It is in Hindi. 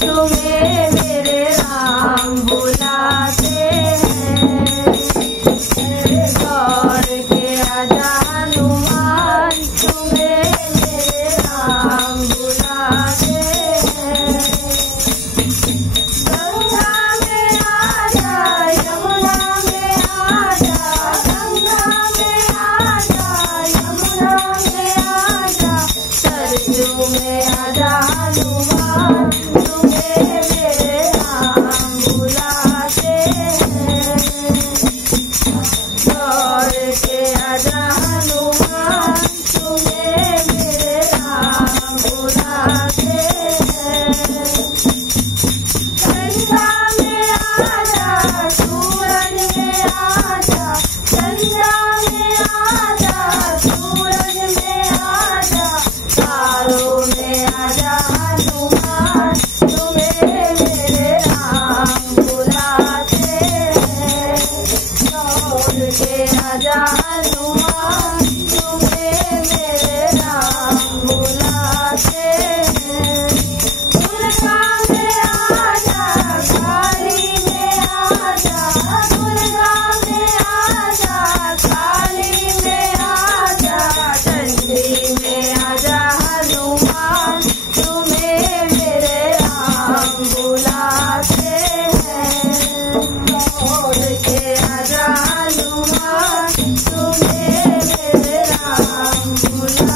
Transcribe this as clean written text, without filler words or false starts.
तुम्हें मेरे राम बुलाते हैं। दौड़ के आजा हनुमान, तुम्हें मेरे राम बुलाते हैं। गंगा में आजा, यमुना में आजा, गंगा में आजा, यमुना में आजा, सरयू में आजा हनुमान, तुम्हें मेरे राम बुलाते हैं। दौड़ के आजा हनुमान, तुम्हें मेरे राम बुलाते हैं। गंगा में आजा, सूरज में आजा, गंगा में आजा, सूरज में आजा, तारों में आजा हनुमान, तुम्हें मेरे राम बुलाते हैं। दौड़ के आजा हनुमान, तुम्हें मेरे राम बुलाते हैं। दुर्गा में आजा, काली में आजा, दुर्गा में आजा, काली में आजा, चंडी में आजा हनुमान, तुम्हें मेरे राम बुलाते हैं। दौड़ के आजा हनुमान, तुम्हें मेरे राम बुलाते हैं।